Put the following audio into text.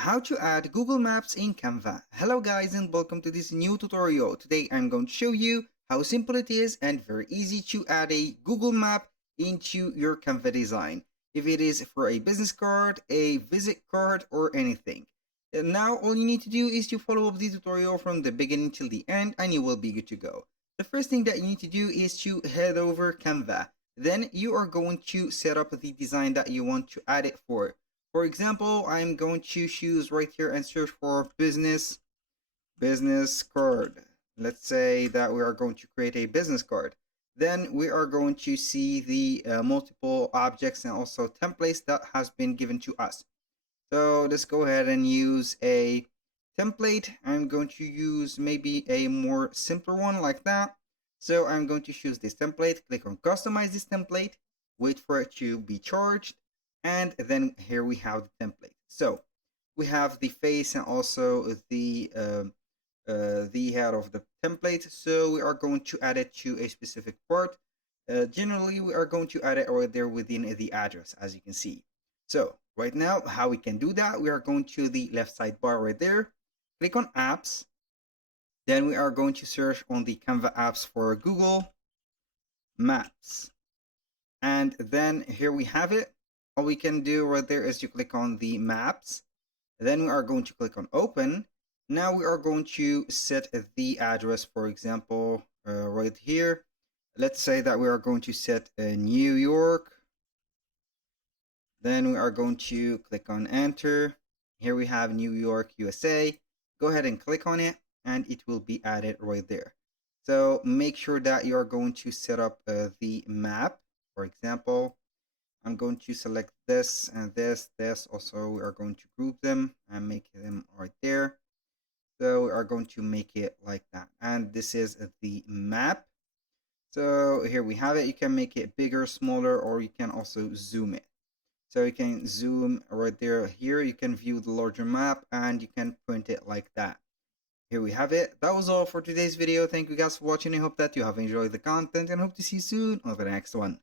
How to add Google Maps in Canva. Hello guys and welcome to this new tutorial. Today I'm going to show you how simple it is and very easy to add a Google Map into your Canva design. If it is for a business card, a visit card, or anything. Now all you need to do is to follow up the tutorial from the beginning till the end and you will be good to go. The first thing that you need to do is to head over Canva. Then you are going to set up the design that you want to add it for. For example, I'm going to choose right here and search for business card. Let's say that we are going to create a business card. Then we are going to see the multiple objects and also templates that has been given to us. So let's go ahead and use a template. I'm going to use maybe a more simpler one like that. So I'm going to choose this template, click on customize this template, wait for it to be charged, and then here we have the template. So we have the face and also the head of the template. So we are going to add it to a specific part. Generally, we are going to add it right there within the address, as you can see. So right now, how we can do that, we are going to the left sidebar right there, click on apps. Then we are going to search on the Canva apps for Google Maps. And then here we have it. All we can do right there is to click on the maps. Then we are going to click on open. Now we are going to set the address, for example, right here. Let's say that we are going to set New York. Then we are going to click on enter. Here we have New York, USA. Go ahead and click on it and it will be added right there. So make sure that you are going to set up the map. For example, I'm going to select this and this. Also, we are going to group them and make them right there. So we are going to make it like that. And this is the map. So here we have it. You can make it bigger, smaller, or you can also zoom it. So you can zoom right there. Here you can view the larger map and you can print it like that. Here we have it. That was all for today's video. Thank you guys for watching. I hope that you have enjoyed the content and hope to see you soon on the next one.